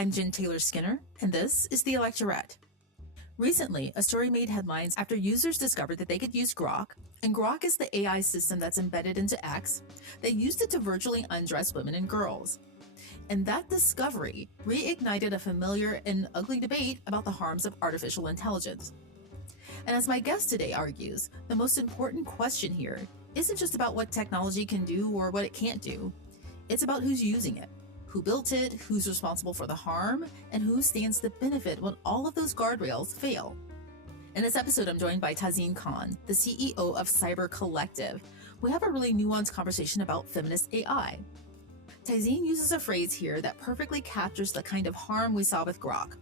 I'm Jen Taylor Skinner, and this is the Electorette. Recently, a story made headlines after users discovered that they could use Grok, and Grok is the AI system that's embedded into X. They used it to virtually undress women and girls. And that discovery reignited a familiar and ugly debate about the harms of artificial intelligence. And as my guest today argues, the most important question here isn't just about what technology can do or what it can't do. It's about who's using it, who built it, who's responsible for the harm, and who stands to benefit when all of those guardrails fail. In this episode, I'm joined by Tazin Khan, the CEO of Cyber Collective. We have a really nuanced conversation about feminist AI. Tazin uses a phrase here that perfectly captures the kind of harm we saw with Grok: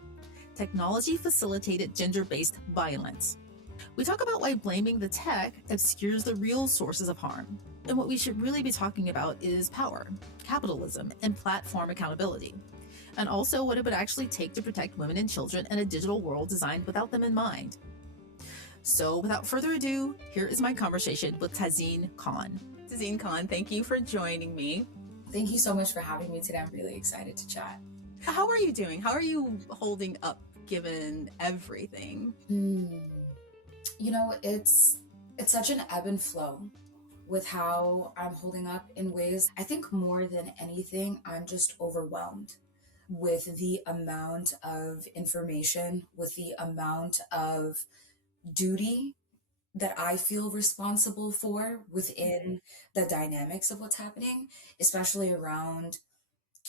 technology-facilitated gender-based violence. We talk about why blaming the tech obscures the real sources of harm. And what we should really be talking about is power, capitalism, and platform accountability. And also what it would actually take to protect women and children in a digital world designed without them in mind. So without further ado, here is my conversation with Tazin Khan. Tazin Khan, thank you for joining me. Thank you so much for having me today. I'm really excited to chat. How are you doing? How are you holding up given everything? You know, it's such an ebb and flow with how I'm holding up in ways. I think more than anything, I'm just overwhelmed with the amount of information, with the amount of duty that I feel responsible for within the dynamics of what's happening, especially around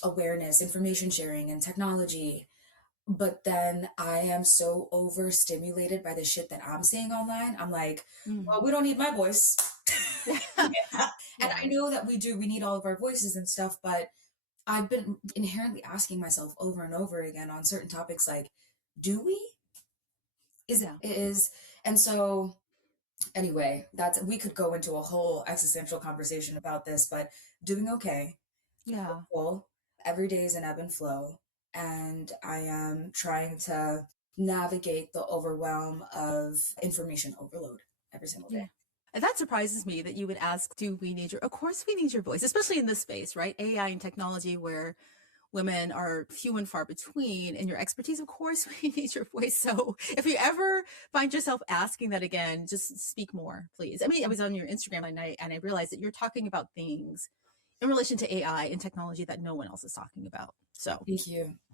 awareness, information sharing, and technology. But then I am so overstimulated by the shit that I'm seeing online. I'm like, well, we don't need my voice. And I know that we need all of our voices and stuff, but I've been inherently asking myself over and over again on certain topics, like, do we? And so anyway, we could go into a whole existential conversation about this, but doing okay. Yeah. Well, every day is an ebb and flow. And I am trying to navigate the overwhelm of information overload every single day. Yeah. And that surprises me that you would ask, do we need of course we need your voice, especially in this space, right? AI and technology where women are few and far between, and your expertise, of course, we need your voice. So if you ever find yourself asking that again, just speak more, please. I mean, I was on your Instagram and I realized that you're talking about things in relation to AI and technology that no one else is talking about. So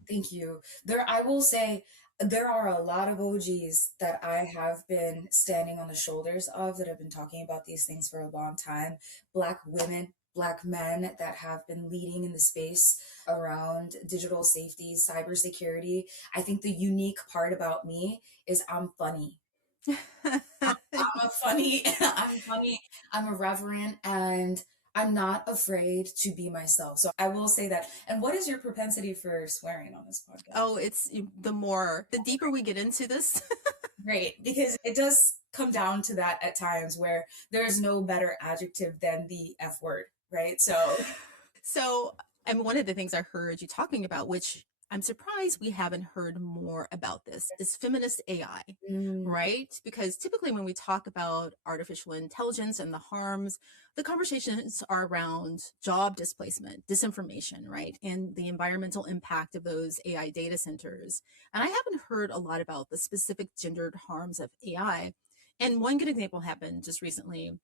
Thank you. I will say there are a lot of OGs that I have been standing on the shoulders of that have been talking about these things for a long time. Black women, Black men that have been leading in the space around digital safety, cybersecurity. I think the unique part about me is I'm funny. I'm funny, I'm irreverent, and I'm not afraid to be myself. So I will say that. And what is your propensity for swearing on this podcast? Oh, it's the deeper we get into this. Great, because it does come down to that at times where there's no better adjective than the F word, right? So, and one of the things I heard you talking about, which I'm surprised we haven't heard more about this, is feminist AI, right? Because typically when we talk about artificial intelligence and the harms, the conversations are around job displacement, disinformation, right? And the environmental impact of those AI data centers. And I haven't heard a lot about the specific gendered harms of AI. And one good example happened just recently.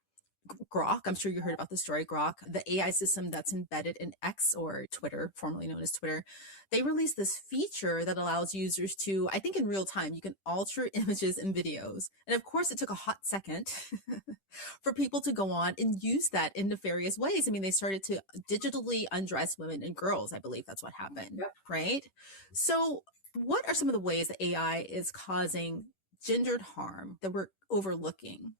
Grok, I'm sure you heard about the story, Grok, the AI system that's embedded in X, or Twitter, formerly known as Twitter. They released this feature that allows users to, I think in real time, you can alter images and videos. And of course, it took a hot second for people to go on and use that in nefarious ways. I mean, they started to digitally undress women and girls. I believe that's what happened, right? So what are some of the ways that AI is causing gendered harm that we're overlooking?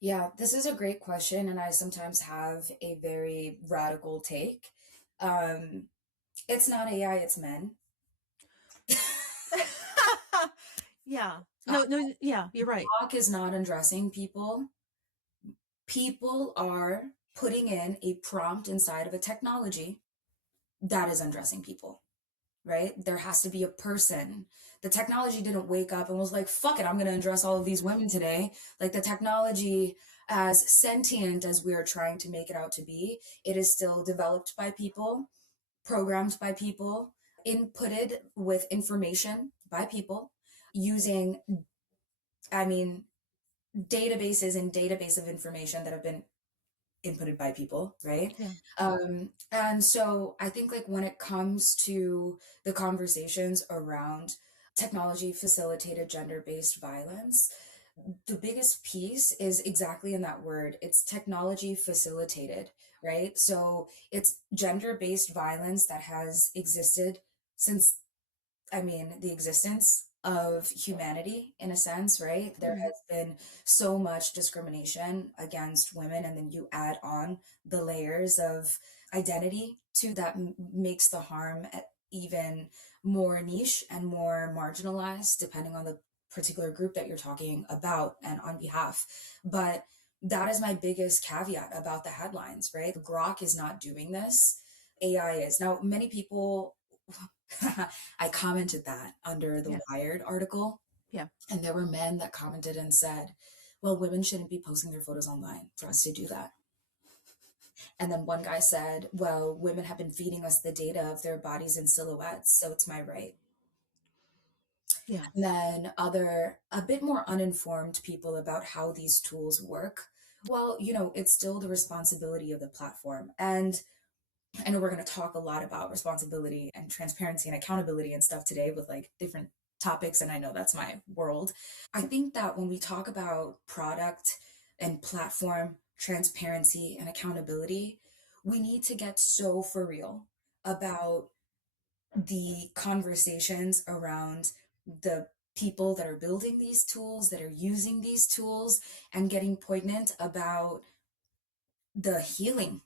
Yeah, this is a great question, and I sometimes have a very radical take. It's not AI, it's men. Yeah. Yeah, you're right. Grok is not undressing people. People are putting in a prompt inside of a technology that is undressing people, right? There has to be a person. The technology didn't wake up and was like, fuck it, I'm going to undress all of these women today. Like, the technology, as sentient as we are trying to make it out to be, it is still developed by people, programmed by people, inputted with information by people using, I mean, databases and database of information that have been inputted by people, right? Yeah. And so I think like when it comes to the conversations around technology facilitated gender-based violence, the biggest piece is exactly in that word. It's technology facilitated, right? So it's gender-based violence that has existed since, I mean, the existence of humanity in a sense, right? There Right. has been so much discrimination against women, and then you add on the layers of identity to that makes the harm even more niche and more marginalized, depending on the particular group that you're talking about and on behalf. But that is my biggest caveat about the headlines, right? Grok is not doing this. AI is. Now, many people I commented that under the Yeah. Wired article, Yeah. and there were men that commented and said, well, women shouldn't be posting their photos online for us to do that. And then one guy said, well, women have been feeding us the data of their bodies and silhouettes, so it's my right. Yeah. And then other, a bit more uninformed people about how these tools work. Well, it's still the responsibility of the platform. And I know we're going to talk a lot about responsibility and transparency and accountability and stuff today with like different topics. And I know that's my world. I think that when we talk about product and platform transparency and accountability, we need to get so for real about the conversations around the people that are building these tools, that are using these tools, and getting poignant about the healing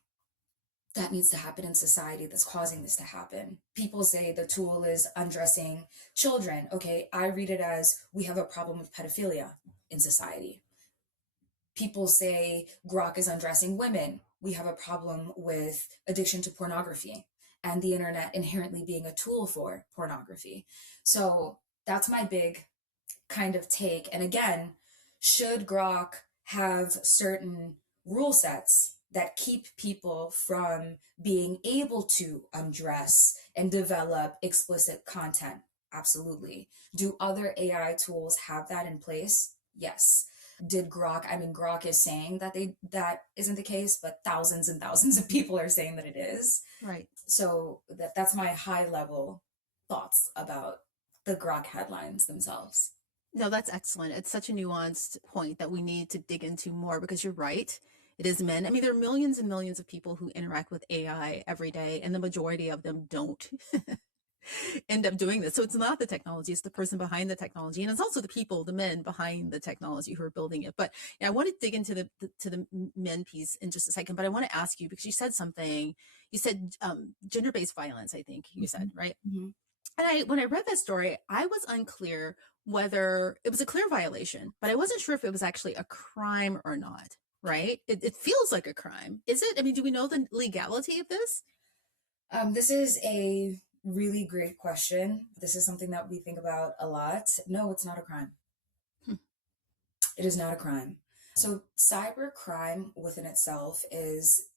that needs to happen in society that's causing this to happen. People say the tool is undressing children. Okay, I read it as we have a problem with pedophilia in society. People say Grok is undressing women. We have a problem with addiction to pornography and the internet inherently being a tool for pornography. So that's my big kind of take. And again, should Grok have certain rule sets that keep people from being able to undress and develop explicit content? Absolutely. Do other AI tools have that in place? Yes. Did Grok, I mean, Grok is saying that isn't the case, but thousands and thousands of people are saying that it is. Right. So that's my high level thoughts about the Grok headlines themselves. No, that's excellent. It's such a nuanced point that we need to dig into more because you're right. It is men. I mean, there are millions and millions of people who interact with AI every day, and the majority of them don't end up doing this. So it's not the technology, it's the person behind the technology. And it's also the people, the men behind the technology who are building it. But yeah, I want to dig into the men piece in just a second, but I want to ask you because you said something, you said gender-based violence, I think you said, right? Mm-hmm. And when I read that story, I was unclear whether it was a clear violation, but I wasn't sure if it was actually a crime or not, right? It feels like a crime. Is it? I mean, do we know the legality of this? This is a really great question. This is something that we think about a lot. No, it's not a crime. Hmm. It is not a crime. So, cyber crime within itself is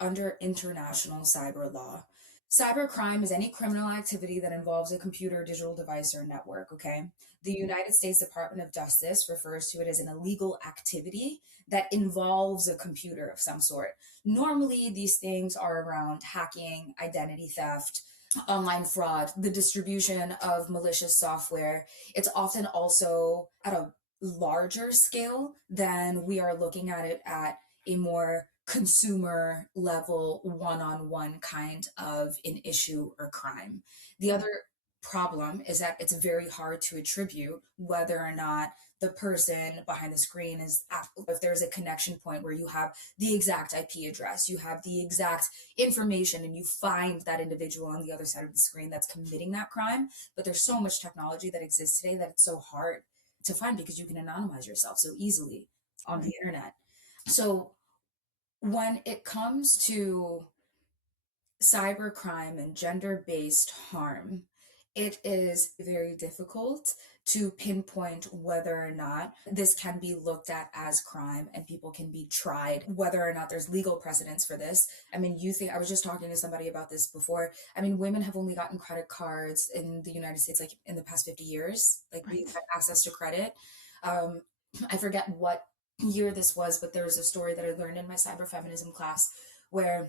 under international cyber law. Cyber crime is any criminal activity that involves a computer, digital device, or network, okay? The United States Department of Justice refers to it as an illegal activity that involves a computer of some sort. Normally, these things are around hacking, identity theft, online fraud, the distribution of malicious software. It's often also at a larger scale than we are looking at it at a more consumer level one-on-one kind of an issue or crime. The other problem is that it's very hard to attribute whether or not the person behind the screen is, if there's a connection point where you have the exact IP address, you have the exact information, and you find that individual on the other side of the screen that's committing that crime. But there's so much technology that exists today that it's so hard to find because you can anonymize yourself so easily on the internet. So when it comes to cybercrime and gender-based harm, it is very difficult to pinpoint whether or not this can be looked at as crime and people can be tried, whether or not there's legal precedence for this. I mean, I was just talking to somebody about this before. I mean, women have only gotten credit cards in the United States, like in the past 50 years. Like we've Right. had access to credit. Um, I forget what year this was, but there was a story that I learned in my cyber feminism class where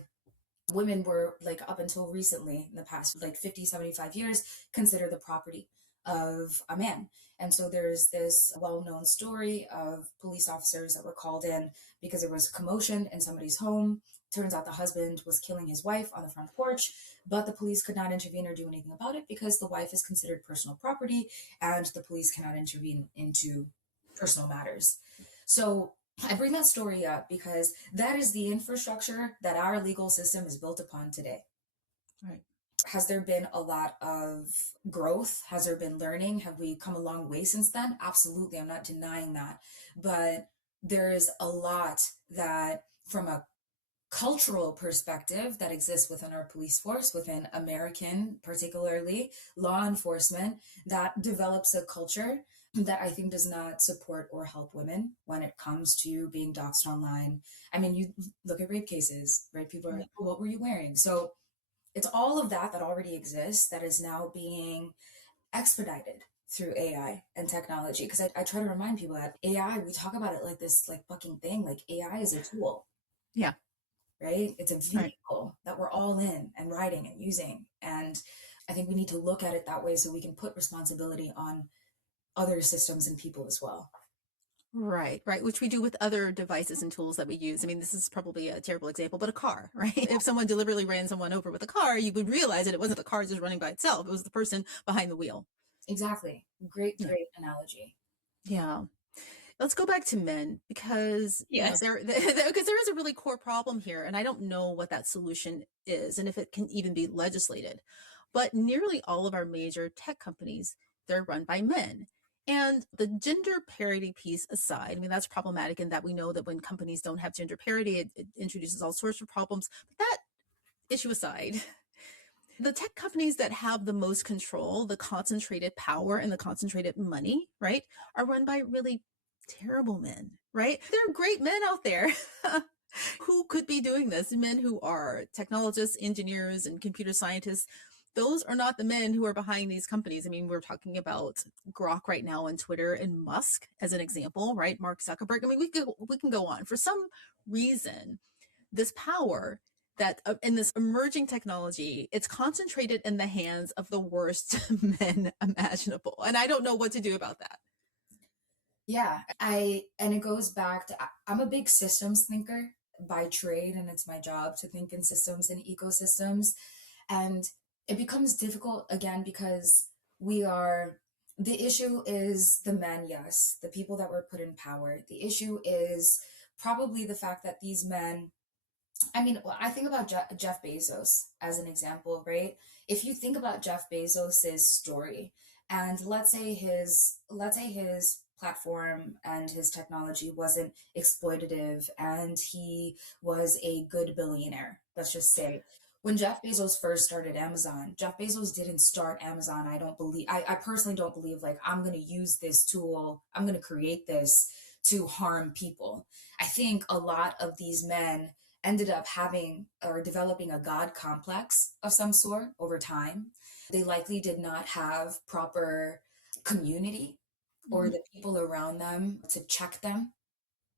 women were, like, up until recently in the past like 50, 75 years, considered the property of a man. And so there's this well-known story of police officers that were called in because there was a commotion in somebody's home. Turns out the husband was killing his wife on the front porch, but the police could not intervene or do anything about it because the wife is considered personal property and the police cannot intervene into personal matters. So I bring that story up because that is the infrastructure that our legal system is built upon today. Right. Has there been a lot of growth? Has there been learning? Have we come a long way since then? Absolutely. I'm not denying that. But there is a lot that, from a cultural perspective, that exists within our police force, within American, particularly law enforcement, that develops a culture that I think does not support or help women when it comes to being doxxed online. I mean, you look at rape cases, right? People are like, oh, what were you wearing? So it's all of that that already exists that is now being expedited through AI and technology. Because I try to remind people that AI, we talk about it like this, like fucking thing, like AI is a tool, Yeah. right? It's a Right. vehicle that we're all in and riding and using. And I think we need to look at it that way so we can put responsibility on other systems and people as well. Right, right, which we do with other devices and tools that we use. I mean, this is probably a terrible example, but a car, right? If someone deliberately ran someone over with a car, you would realize that it wasn't the car just running by itself. It was the person behind the wheel. Exactly. Great, Yeah. great analogy. Yeah. Let's go back to men because, Yes. because there is a really core problem here, and I don't know what that solution is and if it can even be legislated. But nearly all of our major tech companies, they're run by men. And the gender parity piece aside, I mean, that's problematic in that we know that when companies don't have gender parity, it introduces all sorts of problems. But that issue aside, the tech companies that have the most control, the concentrated power and the concentrated money, right, are run by really terrible men, right? There are great men out there who could be doing this, men who are technologists, engineers, and computer scientists. Those are not the men who are behind these companies. I mean, we're talking about Grok right now on Twitter and Musk as an example, right? Mark Zuckerberg. I mean, we can go on. For some reason, this power that in this emerging technology, it's concentrated in the hands of the worst men imaginable. And I don't know what to do about that. Yeah, and it goes back to, I'm a big systems thinker by trade, and it's my job to think in systems and ecosystems. And it becomes difficult again because we are, the issue is the men, yes, the people that were put in power. The issue is probably the fact that these men, I mean, well, I think about Jeff Bezos as an example, right? If you think about Jeff Bezos's story, and let's say his platform and his technology wasn't exploitative, and he was a good billionaire. Let's just say, when Jeff Bezos first started Amazon, Jeff Bezos didn't start Amazon. I don't believe. I personally don't believe, like, I'm going to use this tool. I'm going to create this to harm people. I think a lot of these men ended up having or developing a God complex of some sort over time. They likely did not have proper community or Mm-hmm. the people around them to check them.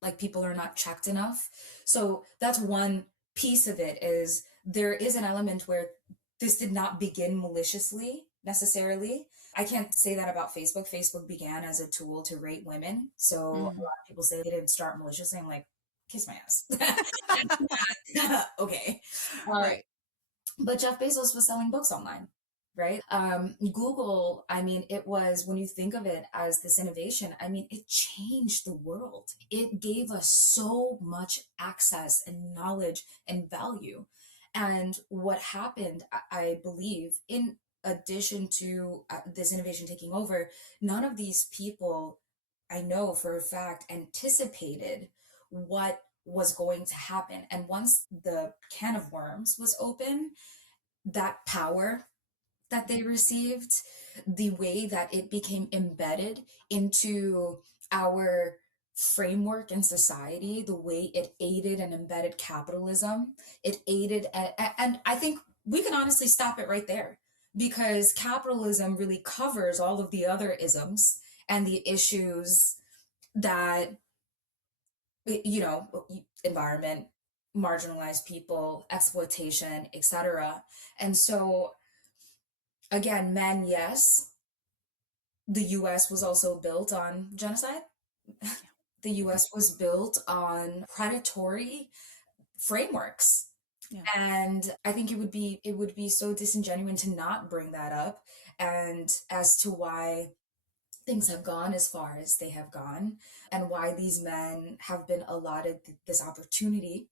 Like, people are not checked enough. So that's one piece of it, is there is an element where this did not begin maliciously necessarily. I can't say that about Facebook. Facebook began as a tool to rate women. So a lot Mm-hmm. of people say they didn't start maliciously. I'm like, kiss my ass. Okay. Uh, Right. but Jeff Bezos was selling books online, right? Google, I mean, it was, when you think of it as this innovation, I mean, it changed the world. It gave us so much access and knowledge and value. And what happened, I believe, in addition to this innovation taking over, none of these people, I know for a fact, anticipated what was going to happen. And once the can of worms was open, that power that they received, the way that it became embedded into our framework in society, the way it aided and embedded capitalism, it aided, and I think we can honestly stop it right there because capitalism really covers all of the other isms and the issues that, you know, environment, marginalized people, exploitation, etc. And so, again, men, yes, the US was also built on genocide. The US was built on predatory frameworks. Yeah. And I think it would be so disingenuous to not bring that up, and as to why things have gone as far as they have gone, and why these men have been allotted this opportunity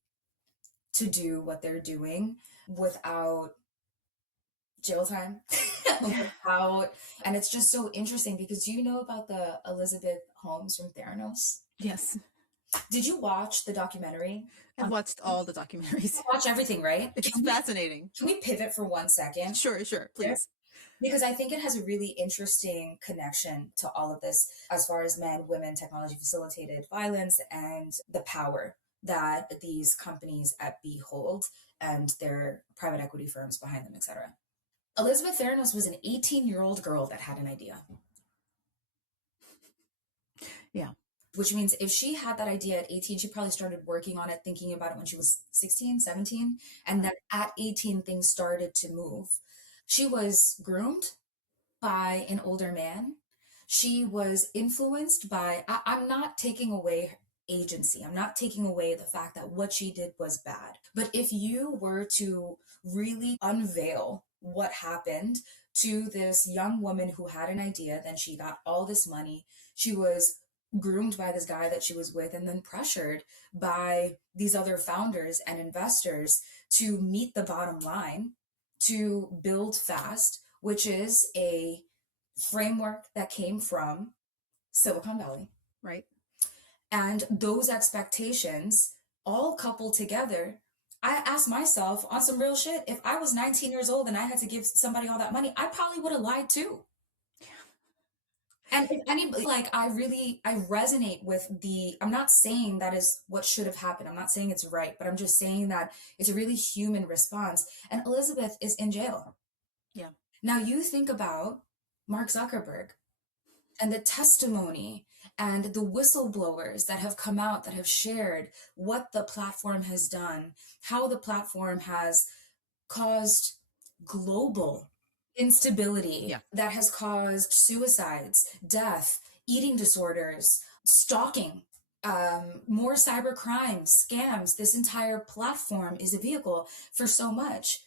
to do what they're doing without jail time. Without, and it's just so interesting because you know about the Elizabeth Holmes from Theranos? Yes. Did you watch the documentary? I've watched all the documentaries. Watch everything, right? It's fascinating. Can we pivot for 1 second? Sure, please. Because I think it has a really interesting connection to all of this as far as men, women, technology facilitated violence, and the power that these companies at B hold and their private equity firms behind them, etc. Elizabeth Theranos was an 18-year-old girl that had an idea. Yeah. Which means if she had that idea at 18, she probably started working on it, thinking about it when she was 16, 17. And then at 18, things started to move. She was groomed by an older man. She was influenced by, I'm not taking away her agency. I'm not taking away the fact that what she did was bad. But if you were to really unveil what happened to this young woman who had an idea, then she got all this money. She was groomed by this guy that she was with and then pressured by these other founders and investors to meet the bottom line, to build fast, which is a framework that came from Silicon Valley. Right. And those expectations all coupled together, I asked myself on some real shit, if I was 19 years old and I had to give somebody all that money, I probably would have lied too. And if anybody, like, I resonate with I'm not saying that is what should have happened. I'm not saying it's right, but I'm just saying that it's a really human response. And Elizabeth is in jail. Yeah. Now you think about Mark Zuckerberg and the testimony and the whistleblowers that have come out, that have shared what the platform has done, how the platform has caused global instability, that has caused suicides, death, eating disorders, stalking, more cyber crimes, scams. This entire platform is a vehicle for so much.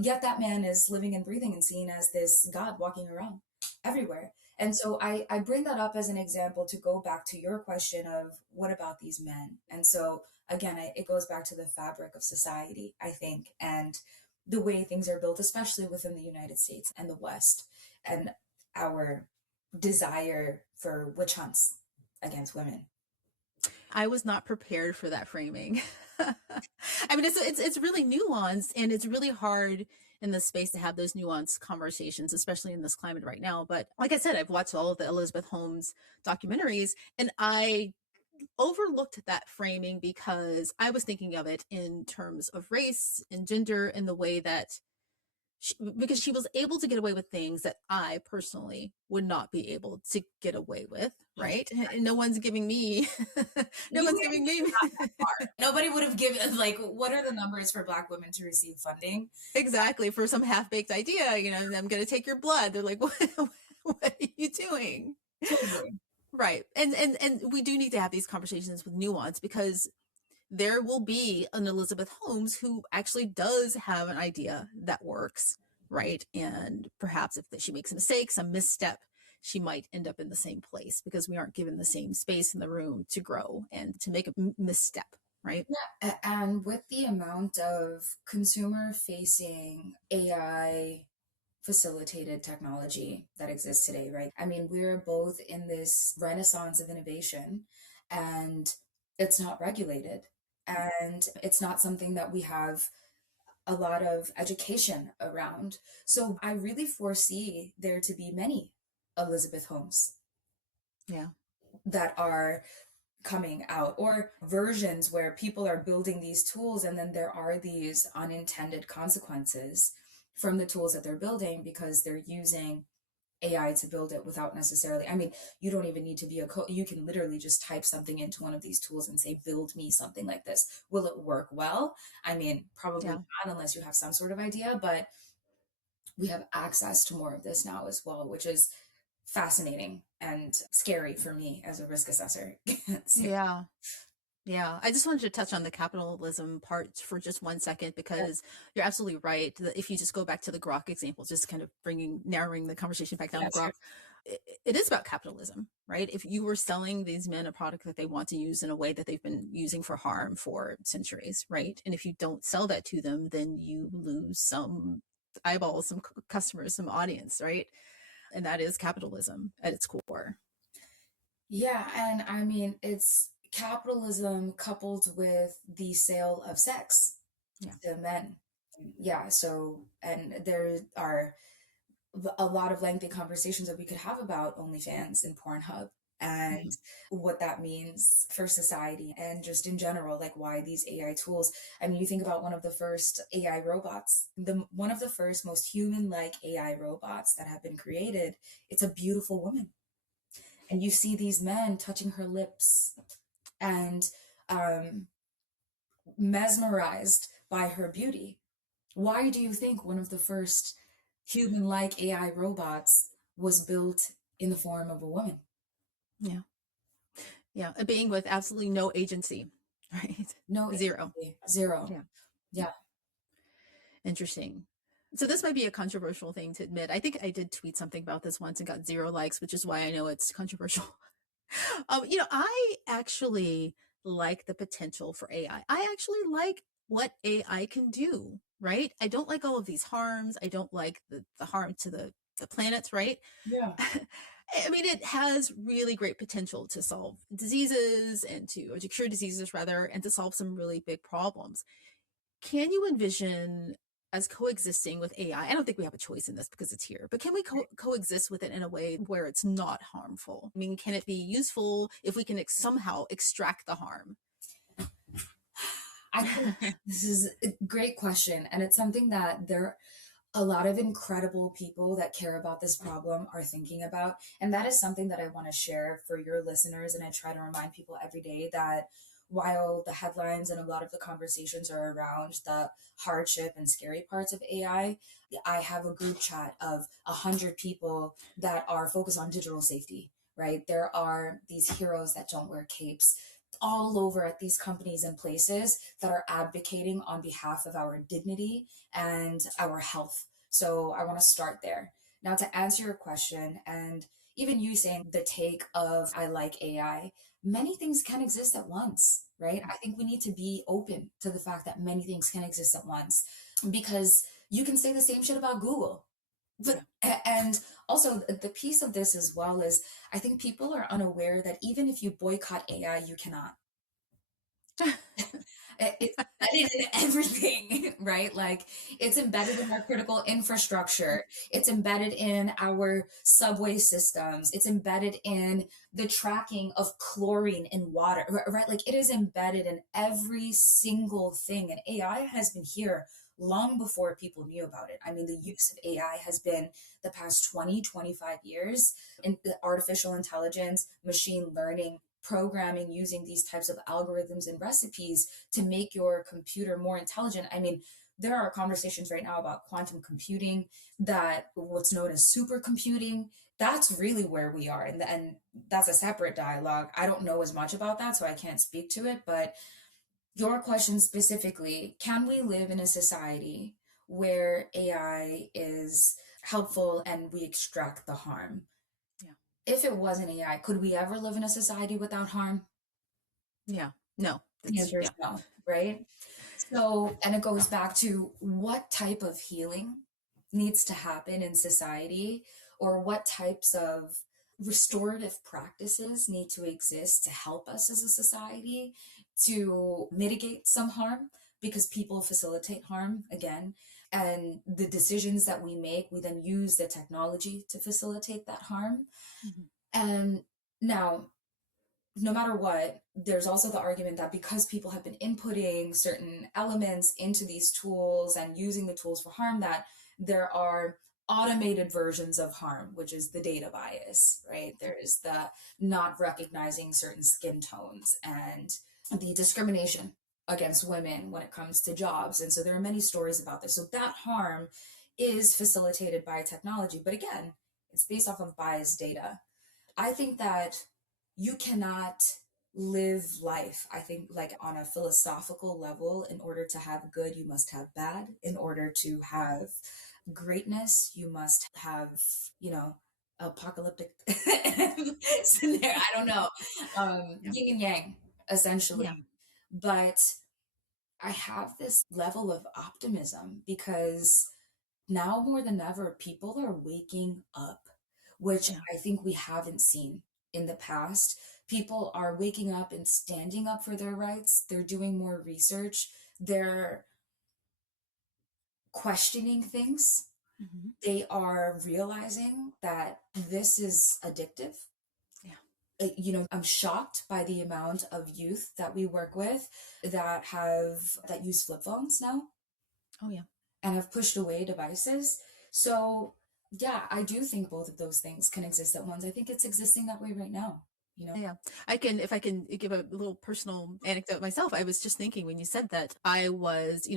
Yet that man is living and breathing and seen as this God walking around everywhere. And so I bring that up as an example to go back to your question of what about these men? And so again, it goes back to the fabric of society, I think, and the way things are built, especially within the United States and the West, and our desire for witch hunts against women. I was not prepared for that framing. I mean, it's really nuanced, and it's really hard in this space to have those nuanced conversations, especially in this climate right now. But like I said, I've watched all of the Elizabeth Holmes documentaries, and I overlooked that framing because I was thinking of it in terms of race and gender, and the way that because she was able to get away with things that I personally would not be able to get away with, right? And no one's giving me Nobody would have given, like, what are the numbers for Black women to receive funding? Exactly, for some half-baked idea, you know, I'm going to take your blood. They're like, what are you doing? Right. And we do need to have these conversations with nuance, because there will be an Elizabeth Holmes who actually does have an idea that works, right? And perhaps if she makes a mistake, some misstep, she might end up in the same place because we aren't given the same space in the room to grow and to make a misstep, right? Yeah. And with the amount of consumer-facing AI facilitated technology that exists today, right? I mean, we're both in this renaissance of innovation, and it's not regulated. And it's not something that we have a lot of education around. So I really foresee there to be many Elizabeth Holmes Yeah. that are coming out, or versions where people are building these tools and then there are these unintended consequences from the tools that they're building because they're using AI to build it without necessarily, I mean, you don't even need to be a you can literally just type something into one of these tools and say, build me something like this. Will it work well? I mean, probably Yeah. not unless you have some sort of idea, but we have access to more of this now as well, which is fascinating and scary for me as a risk assessor. So, Yeah. Yeah, I just wanted to touch on the capitalism part for just 1 second, yeah, because you're absolutely right. If you just go back to the Grok example, just kind of narrowing the conversation back down yeah, to Grok, sure. it is about capitalism, right? If you were selling these men a product that they want to use in a way that they've been using for harm for centuries, right? And if you don't sell that to them, then you lose some eyeballs, some customers, some audience, right? And that is capitalism at its core. Yeah, and I mean, it's capitalism coupled with the sale of sex Yeah. to men. Yeah, so, and there are a lot of lengthy conversations that we could have about OnlyFans and Pornhub and Mhm. what that means for society and just in general, like why these AI tools. I mean, you think about one of the first AI robots, the one of the first most human-like AI robots that have been created. It's a beautiful woman, and you see these men touching her lips and um, mesmerized by her beauty. Why do you think one of the first human like AI robots was built in the form of a woman? Yeah. Yeah. A being with absolutely no agency, right? No, Zero. zero. Yeah. Yeah. Yeah. Interesting. So this might be a controversial thing to admit. I think I did tweet something about this once and got 0 likes, which is why I know it's controversial. I actually like the potential for AI. I actually like what AI can do, right? I don't like all of these harms. I don't like the harm to the planets, right? Yeah. I mean, it has really great potential to solve diseases or to cure diseases rather, and to solve some really big problems. Can you envision as coexisting with AI? I don't think we have a choice in this because it's here, but can we coexist with it in a way where it's not harmful? I mean, can it be useful if we can somehow extract the harm? I think this is a great question. And it's something that there a lot of incredible people that care about this problem are thinking about. And that is something that I want to share for your listeners. And I try to remind people every day that while the headlines and a lot of the conversations are around the hardship and scary parts of I have a group chat of 100 people that are focused on digital safety, right? There are these heroes that don't wear capes all over at these companies and places that are advocating on behalf of our dignity and our health. So I want to start there. Now, to answer your question, and even you saying the take of I like AI, many things can exist at once, right? I think we need to be open to the fact that many things can exist at once because you can say the same shit about Google. But, Yeah. and also the piece of this as well is I think people are unaware that even if you boycott AI, you cannot. It's embedded in everything, right? Like it's embedded in our critical infrastructure. It's embedded in our subway systems. It's embedded in the tracking of chlorine in water, right? Like it is embedded in every single thing. And AI has been here long before people knew about it. I mean, the use of AI has been the past 20, 25 years in the artificial intelligence, machine learning, programming using these types of algorithms and recipes to make your computer more intelligent. I mean, there are conversations right now about quantum computing, that what's known as supercomputing. That's really where we are. And that's a separate dialogue. I don't know as much about that, so I can't speak to it. But your question specifically, can we live in a society where AI is helpful and we extract the harm? Yeah. If it wasn't AI, could we ever live in a society without harm? Yeah. No. The answer is Yeah. no, right? So, and it goes back to what type of healing needs to happen in society, or what types of restorative practices need to exist to help us as a society to mitigate some harm. because people facilitate harm again. And the decisions that we make, we then use the technology to facilitate that harm. Mhm. And now, no matter what, there's also the argument that because people have been inputting certain elements into these tools and using the tools for harm, that there are automated versions of harm, which is the data bias, right? There is the not recognizing certain skin tones and the discrimination against women when it comes to jobs. And so there are many stories about this. So that harm is facilitated by technology. But again, it's based off of biased data. I think that you cannot live life, I think, like on a philosophical level. In order to have good, you must have bad. In order to have greatness, you must have, you know, apocalyptic scenario. I don't know. Yeah. Yin and yang, essentially. Yeah. But I have this level of optimism because now more than ever, people are waking up, which Yeah. I think we haven't seen in the past. People are waking up and standing up for their rights. They're doing more research. They're questioning things. Mhm. They are realizing that this is addictive. Yeah. You know, I'm shocked by the amount of youth that we work with that use flip phones now Oh, yeah. and have pushed away devices. So yeah, I do think both of those things can exist at once. I think it's existing that way right now, you know? Yeah, if I can give a little personal anecdote myself, I was just thinking when you said that I was,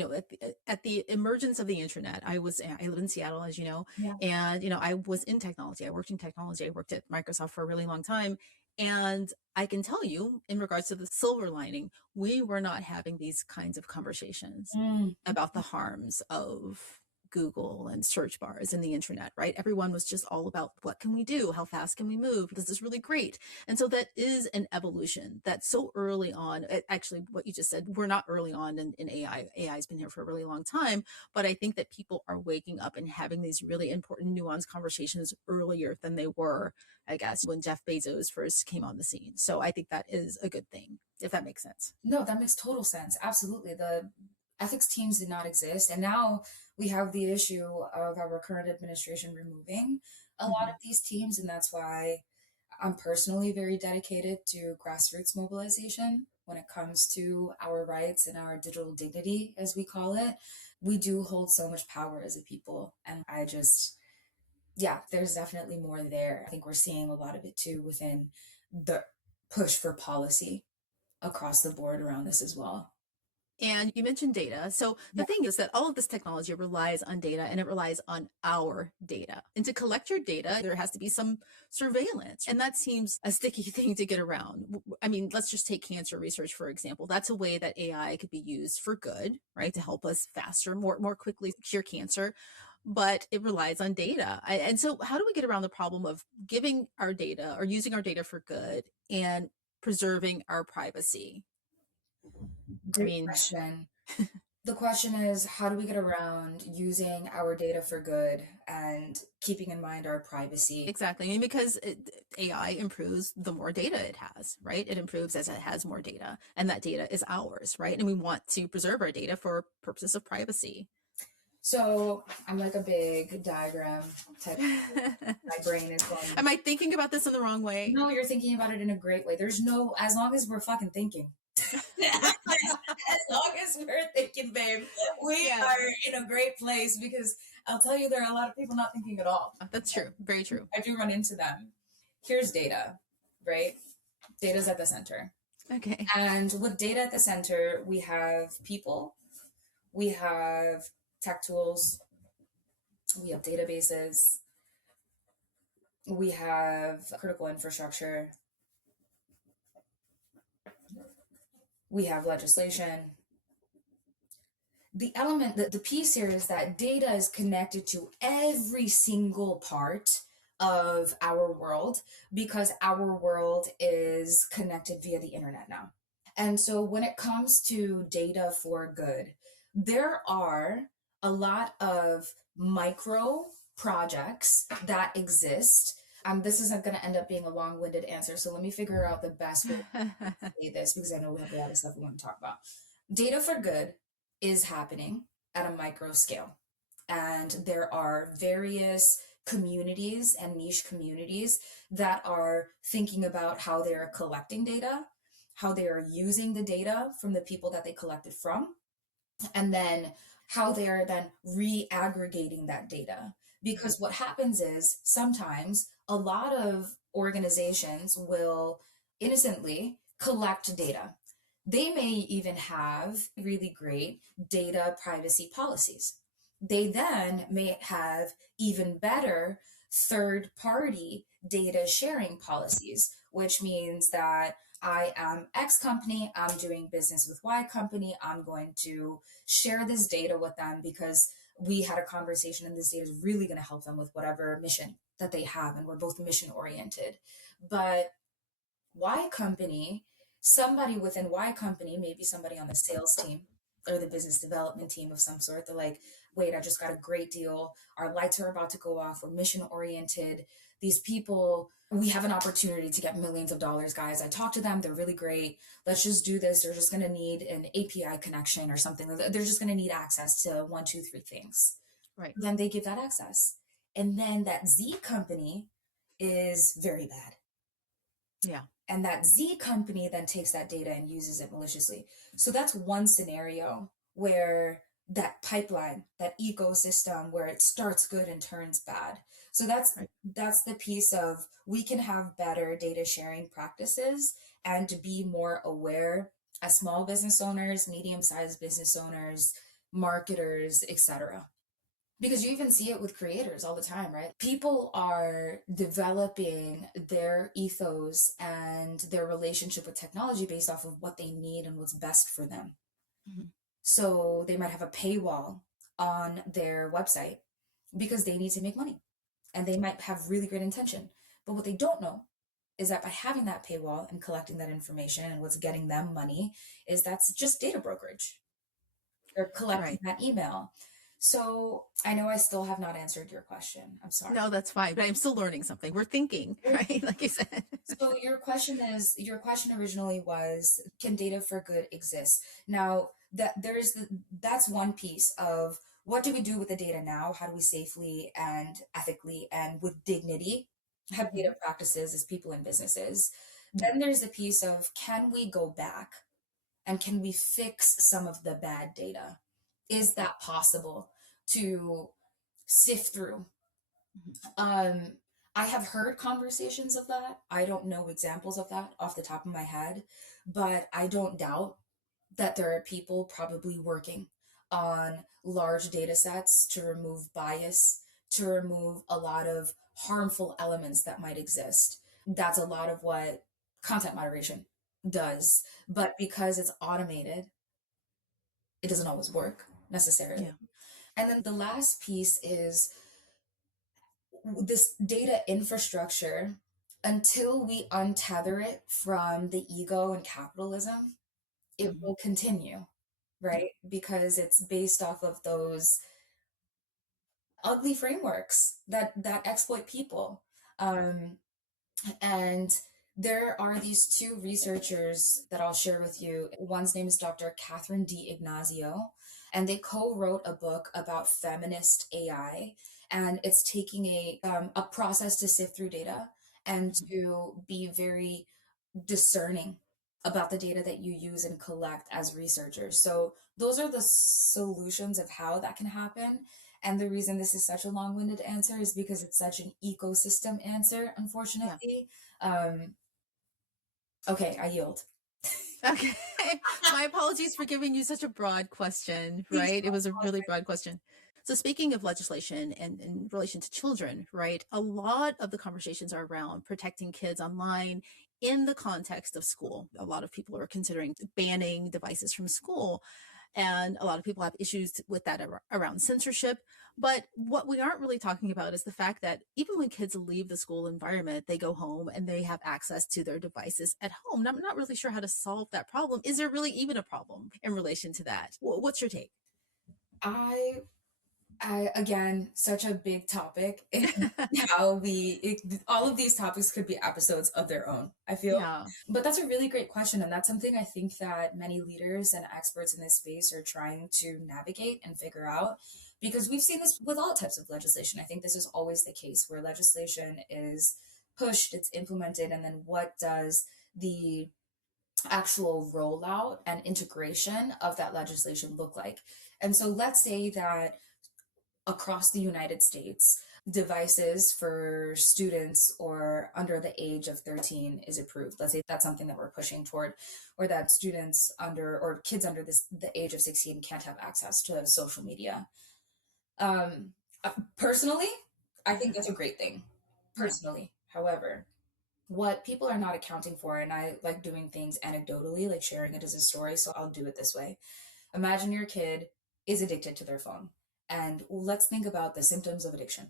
at the emergence of the internet, I live in Seattle, as you know, Yeah. and, I was in technology. I worked in technology. I worked at Microsoft for a really long time. And I can tell you, in regards to the silver lining, we were not having these kinds of conversations Mm. about the harms of Google and search bars and the internet, right? Everyone was just all about what can we do? How fast can we move? This is really great. And so that is an evolution that's so early on. Actually, what you just said, we're not early on in AI. AI has been here for a really long time, but I think that people are waking up and having these really important, nuanced conversations earlier than they were, I guess, when Jeff Bezos first came on the scene. So I think that is a good thing, if that makes sense. No, that makes total sense. Absolutely. The ethics teams did not exist. And now we have the issue of our current administration removing a lot of Mhm. these teams. And that's why I'm personally very dedicated to grassroots mobilization when it comes to our rights and our digital dignity, as we call it. We do hold so much power as a people. And yeah, there's definitely more there. I think we're seeing a lot of it too within the push for policy across the board around this as well. And you mentioned data. So the Yeah. thing is that all of this technology relies on data and it relies on our data. And to collect your data, there has to be some surveillance. And that seems a sticky thing to get around. I mean, let's just take cancer research, for example. That's a way that AI could be used for good, right? To help us faster, more quickly cure cancer. But it relies on data. And so how do we get around the problem of giving our data or using our data for good and preserving our privacy? I Great mean, question. The question is, how do we get around using our data for good and keeping in mind our privacy? exactly. I mean, because AI improves the more data it has, right? It improves as it has more data, and that data is ours, right? And we want to preserve our data for purposes of privacy. So I'm like a big diagram type. My brain is going, Am I thinking about this in the wrong way? no, you're thinking about it in a great way. There's no, as long as we're fucking thinking. As long as we're thinking, babe, we Yeah, are in a great place because I'll tell you, there are a lot of people not thinking at all. that's true. Very true. I do run into them. Here's data, right? Data's at the center. Okay. And with data at the center, we have people, we have tech tools, we have databases, we have critical infrastructure, we have legislation. The element, the piece here is that data is connected to every single part of our world because our world is connected via the internet now. And so when it comes to data for good, there are a lot of micro projects that exist. This isn't going to end up being a long-winded answer, so let me figure out the best way to say this because I know we have a lot of stuff we want to talk about. Data for good is happening at a micro scale. And there are various communities and niche communities that are thinking about how they're collecting data, how they are using the data from the people that they collected from, and then how they are then re-aggregating that data. Because what happens is sometimes a lot of organizations will innocently collect data. They may even have really great data privacy policies. They then may have even better third party data sharing policies, which means that I am X company, I'm doing business with Y company, I'm going to share this data with them because we had a conversation and this data is really going to help them with whatever mission that they have, and we're both mission oriented. But Y company, somebody within Y company, maybe somebody on the sales team or the business development team of some sort, they're like, wait, I just got a great deal. Our lights are about to go off. We're mission oriented. These people, we have an opportunity to get millions of dollars, guys. I talked to them. They're really great. Let's just do this. They're just going to need an API connection or something. They're just going to need access to one, two, three things. Right. Then they give that access. And then that Z company is very bad. Yeah. And that Z company then takes that data and uses it maliciously. So that's one scenario where that pipeline, that ecosystem where it starts good and turns bad. So that's the piece of, we can have better data sharing practices and to be more aware as small business owners, medium-sized business owners, marketers, etc. Because you even see it with creators all the time, right? People are developing their ethos and their relationship with technology based off of what they need and what's best for them. Mm-hmm. So they might have a paywall on their website because they need to make money, and they might have really great intention. But what they don't know is that by having that paywall and collecting that information, and what's getting them money is that's just data brokerage. They're collecting that email. So I know I still have not answered your question. I'm sorry. No, that's fine. But I'm still learning something. We're thinking, right? Like you said. So your question originally was, can data for good exist? Now that's one piece of, what do we do with the data now? How do we safely and ethically and with dignity have data practices as people and businesses? Then there's the piece of, can we go back and can we fix some of the bad data? Is that possible to sift through? I have heard conversations of that. I don't know examples of that off the top of my head, but I don't doubt that there are people probably working on large data sets to remove bias, to remove a lot of harmful elements that might exist. That's a lot of what content moderation does. But because it's automated, it doesn't always work necessarily. Yeah. And then the last piece is this data infrastructure. Until we untether it from the ego and capitalism, it will continue, right? Because it's based off of those ugly frameworks that exploit people. And there are these two researchers that I'll share with you. One's name is Dr. Catherine D'Ignazio, and they co-wrote a book about feminist AI. And it's taking a process to sift through data and to be very discerning about the data that you use and collect as researchers. So those are the solutions of how that can happen. And the reason this is such a long-winded answer is because it's such an ecosystem answer, unfortunately. Yeah. Okay, I yield. Okay. My apologies for giving you such a broad question, right? It was a really broad question. So speaking of legislation and in relation to children, right? A lot of the conversations are around protecting kids online in the context of school. A lot of people are considering banning devices from school. And a lot of people have issues with that around censorship. But what we aren't really talking about is the fact that even when kids leave the school environment, they go home and they have access to their devices at home. And I'm not really sure how to solve that problem. Is there really even a problem in relation to that? What's your take? I Again, such a big topic. How all of these topics could be episodes of their own, I feel. Yeah. But that's a really great question. And that's something I think that many leaders and experts in this space are trying to navigate and figure out. Because we've seen this with all types of legislation. I think this is always the case where legislation is pushed, it's implemented, and then what does the actual rollout and integration of that legislation look like? And so let's say that across the United States, devices for students or under the age of 13 is approved. Let's say that's something that we're pushing toward, or that students under or kids under the age of 16 can't have access to social media. Um, Personally, I think that's a great thing. Yeah. Personally, however, what people are not accounting for, and I like doing things anecdotally, like sharing it as a story, so I'll do it this way. Imagine your kid is addicted to their phone. And let's think about the symptoms of addiction.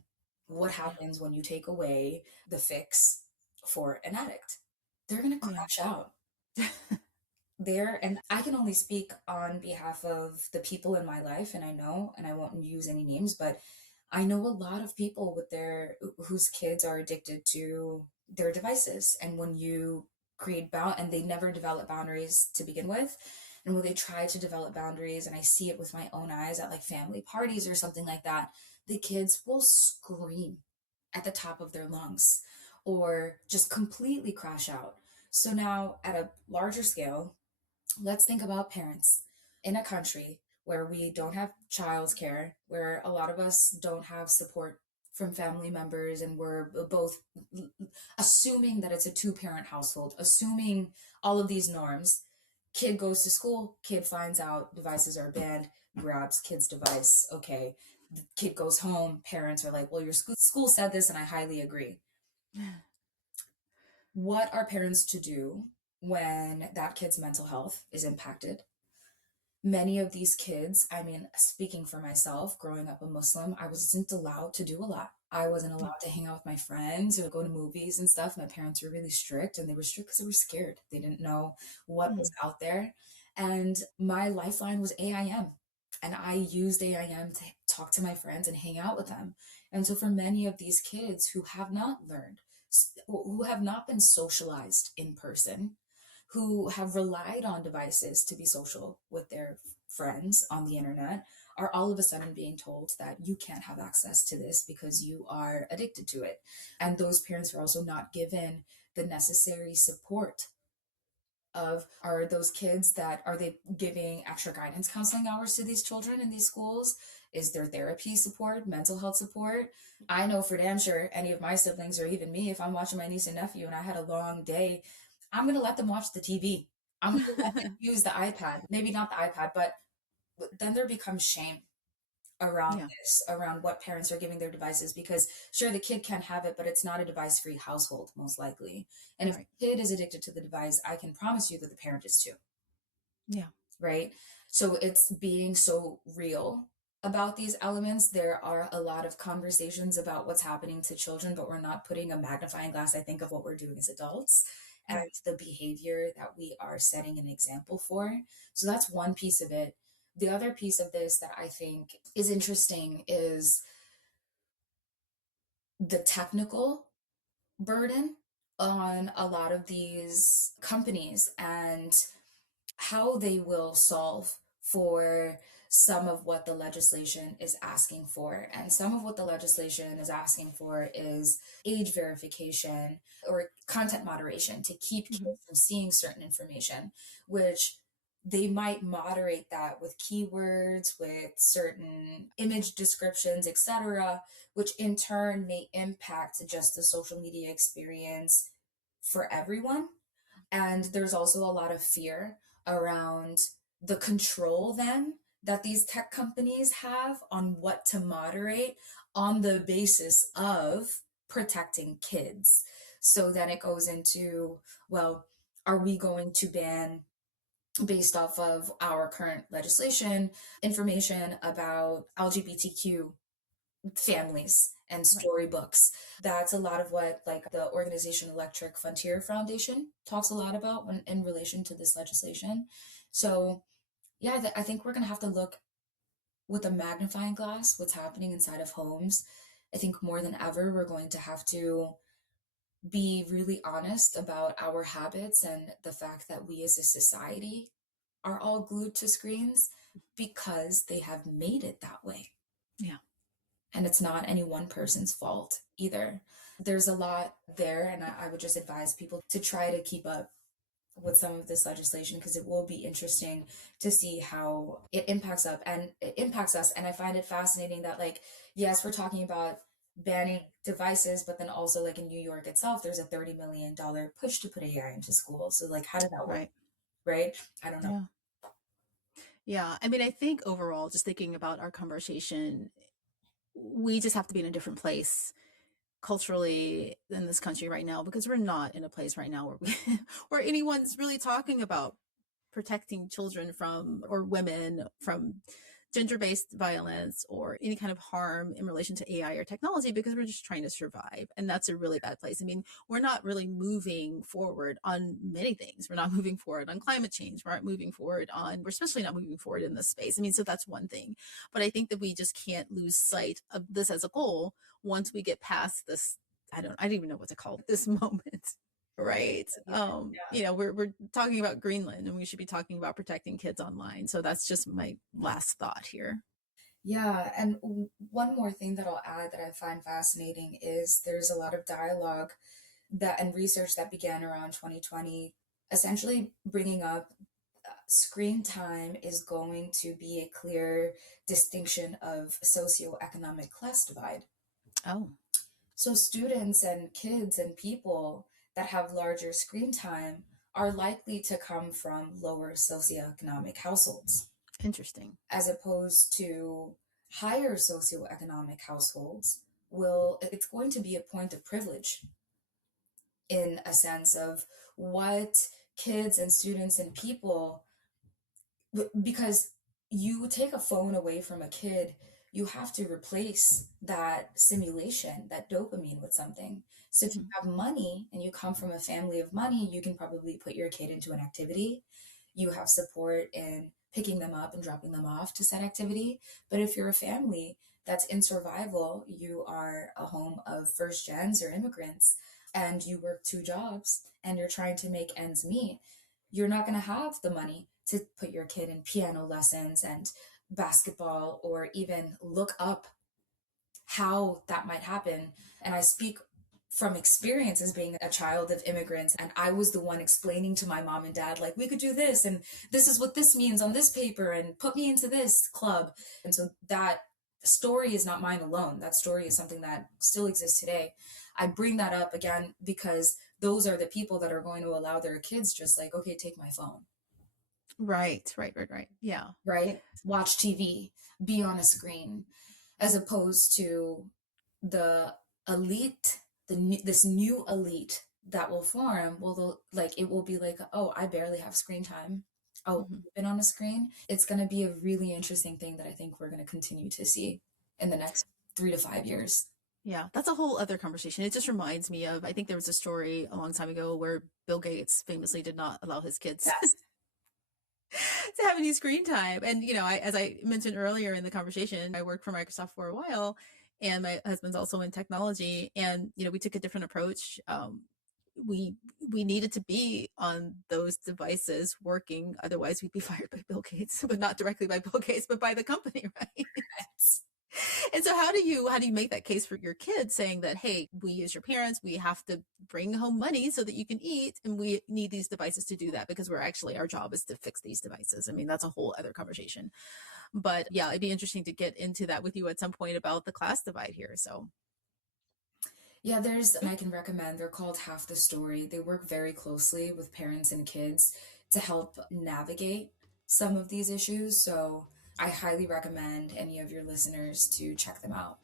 What Yeah. happens when you take away the fix for an addict? They're going to Yeah. crash out there. And I can only speak on behalf of the people in my life. And I know, and I won't use any names, but I know a lot of people with their whose kids are addicted to their devices. And when you create and they never develop boundaries to begin with, and when they try to develop boundaries, and I see it with my own eyes at like family parties or something like that, the kids will scream at the top of their lungs or just completely crash out. So now at a larger scale, let's think about parents in a country where we don't have childcare, where a lot of us don't have support from family members, and we're both assuming that it's a two-parent household, assuming all of these norms. Kid goes to school, kid finds out devices are banned, grabs kid's device. Okay, the kid goes home, parents are like, well, your school said this, and I highly agree. What are parents to do when that kid's mental health is impacted? Many of these kids, I mean, speaking for myself, growing up a Muslim, I wasn't allowed to do a lot. I wasn't allowed to hang out with my friends or go to movies and stuff. My parents were really strict, and they were strict because they were scared. They didn't know what was Mm. out there. And my lifeline was AIM. And I used AIM to talk to my friends and hang out with them. And so for many of these kids who have not learned, who have not been socialized in person, who have relied on devices to be social with their friends on the internet, are all of a sudden being told that you can't have access to this because you are addicted to it. And those parents are also not given the necessary support of, are those kids that are they giving extra guidance counseling hours to these children in these schools? Is there therapy support, mental health support? I know for damn sure any of my siblings or even me, if I'm watching my niece and nephew and I had a long day, I'm going to let them watch the TV. I'm going to let them use the iPad. Maybe not the iPad, but then there becomes shame around Yeah. this, around what parents are giving their devices, because sure, the kid can have it, but it's not a device free household, most likely. And if Right. the kid is addicted to the device, I can promise you that the parent is too, Yeah. right? So it's being so real about these elements. There are a lot of conversations about what's happening to children, but we're not putting a magnifying glass, I think, of what we're doing as adults and Right. the behavior that we are setting an example for. So that's one piece of it. The other piece of this that I think is interesting is the technical burden on a lot of these companies and how they will solve for some of what the legislation is asking for. And some of what the legislation is asking for is age verification or content moderation to keep kids Hmm. from seeing certain information, which they might moderate that with keywords, with certain image descriptions, etc., which in turn may impact just the social media experience for everyone. And there's also a lot of fear around the control then that these tech companies have on what to moderate on the basis of protecting kids. So then it goes into, well, are we going to ban, based off of our current legislation, information about LGBTQ families and Right. storybooks? That's a lot of what like the organization Electric Frontier Foundation talks a lot about in relation to this legislation. So yeah, I think we're going to have to look with a magnifying glass what's happening inside of homes. I think more than ever, we're going to have to be really honest about our habits and the fact that we as a society are all glued to screens because they have made it that way. Yeah. And it's not any one person's fault either. There's a lot there, and I would just advise people to try to keep up with some of this legislation because it will be interesting to see how it impacts us. And I find it fascinating that, like, yes, we're talking about banning devices, but then also, like, in New York itself, there's a $30 million push to put AI into school. So, like, how did that work? Right? I don't know. Yeah. Yeah. I mean, I think overall, just thinking about our conversation, we just have to be in a different place culturally in this country right now, because we're not in a place right now where where anyone's really talking about protecting children from, or women from, gender-based violence or any kind of harm in relation to AI or technology, because we're just trying to survive. And that's a really bad place. I mean, we're not really moving forward on many things. We're not moving forward on climate change. We're we're especially not moving forward in this space. I mean, so that's one thing. But I think that we just can't lose sight of this as a goal once we get past this. I don't even know what to call this moment. Right. We're talking about Greenland, and we should be talking about protecting kids online. So that's just my last thought here. Yeah, and one more thing that I'll add that I find fascinating is there's a lot of dialogue that and research that began around 2020, essentially bringing up screen time is going to be a clear distinction of socioeconomic class divide. Oh. So students and kids and people that have larger screen time are likely to come from lower socioeconomic households. Interesting. As opposed to higher socioeconomic households, it's going to be a point of privilege in a sense of what kids and students and people, because you take a phone away from a kid, you have to replace that simulation, that dopamine, with something. So if you have money and you come from a family of money, you can probably put your kid into an activity. You have support in picking them up and dropping them off to said activity. But if you're a family that's in survival, you are a home of first gens or immigrants, and you work 2 jobs and you're trying to make ends meet, you're not going to have the money to put your kid in piano lessons and basketball, or even look up how that might happen. And I speak from experience as being a child of immigrants, and I was the one explaining to my mom and dad, like, we could do this, and this is what this means on this paper, and put me into this club. And so that story is not mine alone. That story is something that still exists today. I bring that up again because those are the people that are going to allow their kids just like, okay, take my phone. Right. Yeah. Right? Watch TV, be on a screen, as opposed to the elite, this new elite that will form. Well, it will be like, oh, I barely have screen time. Oh, you've been on a screen. It's going to be a really interesting thing that I think we're going to continue to see in the next 3 to 5 years. Yeah, that's a whole other conversation. It just reminds me of, I think there was a story a long time ago where Bill Gates famously did not allow his kids to have any screen time. And, as I mentioned earlier in the conversation, I worked for Microsoft for a while, and my husband's also in technology. And, we took a different approach. We needed to be on those devices working. Otherwise, we'd be fired by Bill Gates, but not directly by Bill Gates, but by the company, right? And so how do you make that case for your kids, saying that, hey, we as your parents, we have to bring home money so that you can eat, and we need these devices to do that, because our job is to fix these devices. I mean, that's a whole other conversation. But yeah, it'd be interesting to get into that with you at some point about the class divide here. So yeah, I can recommend, they're called Half the Story. They work very closely with parents and kids to help navigate some of these issues. So I highly recommend any of your listeners to check them out.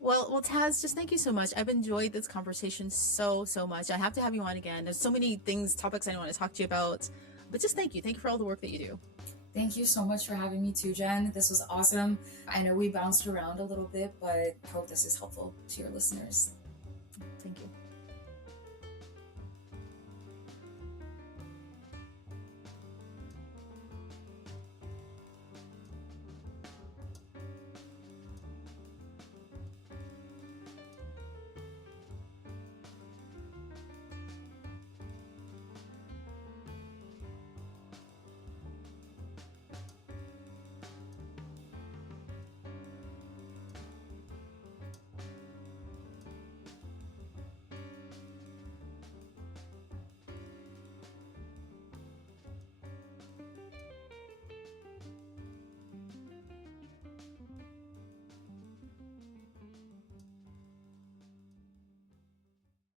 Well, Taz, just thank you so much. I've enjoyed this conversation so much. I have to have you on again. There's so many topics I want to talk to you about, but just thank you. Thank you for all the work that you do. Thank you so much for having me too, Jen. This was awesome. I know we bounced around a little bit, but I hope this is helpful to your listeners.